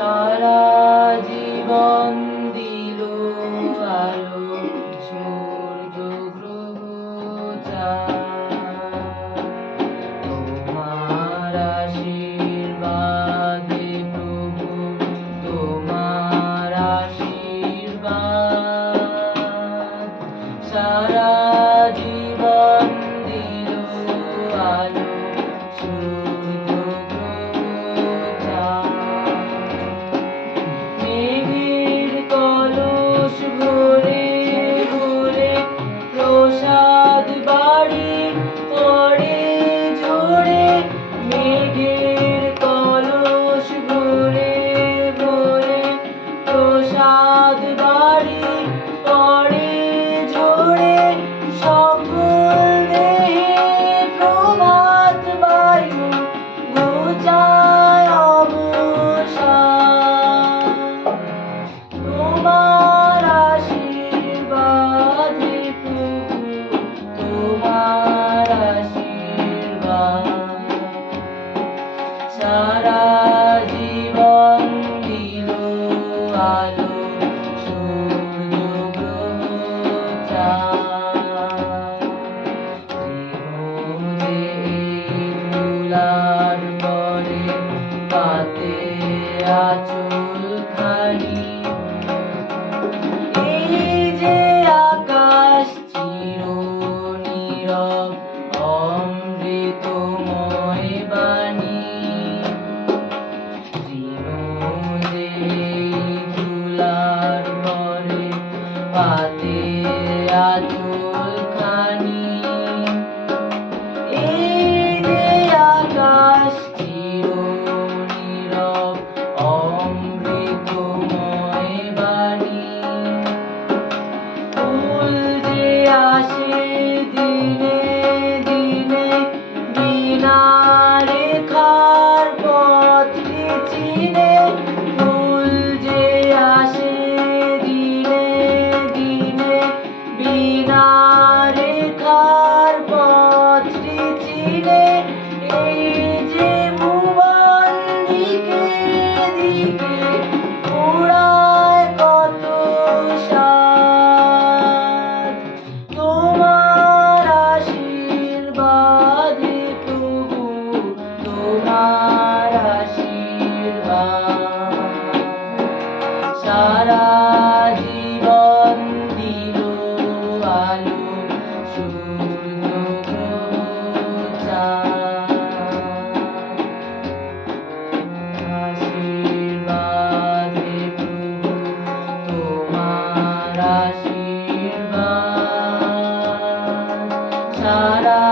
সারা জীবন দিল আলো সূর্য গ্রহ চাঁদ। তোমার আশীর্বাদে প্রভু, তোমার আশীর্বাদ। সারা জীবন দিল আলো সূর্য গ্রহ চাঁদ। মেঘের কলস ভরে ভরে প্রসাদ বাড়ি পড়ে ঝরে। মেঘের কলস ভরে ভরে প্রসাদ বাড়ি পড়ে ঝরে। সকল দেহে প্রভাত বায়ু ঘুচায় অবসাদ। তোমার আশীর্বাদে প্রভু, তোমার আশীর্বাদ। সারা জীবন দিল আলো সূর্য গ্রহ চাঁদ। জীবনে ধুলার পরে পাতে আঁচল খানি। এই যে আকাশ চির নীরব অমৃতময় বাণী। জীবনে ধুলার পরে পাতে আঁচল খানি। এই যে আকাশ চির নীরব অমৃতময় বাণী। ফুল যে আসে দিনে দিনে বিনা রেখার পথকে চিনে। ফুল যে আসে দিনে দিনে বিনা রেখার পথকে চিনে। এই যে ভুবন দিকে দিকে উড়ায় কত সাদ। তোমার আশীর্বাদে প্রভু, তোমার আশীর্বাদ। সারা জীবন দিল আলো সূর্য গ্রহ চাঁদ। আশীর্বাদে প্রভু, তোমার আশীর্বাদ। সারা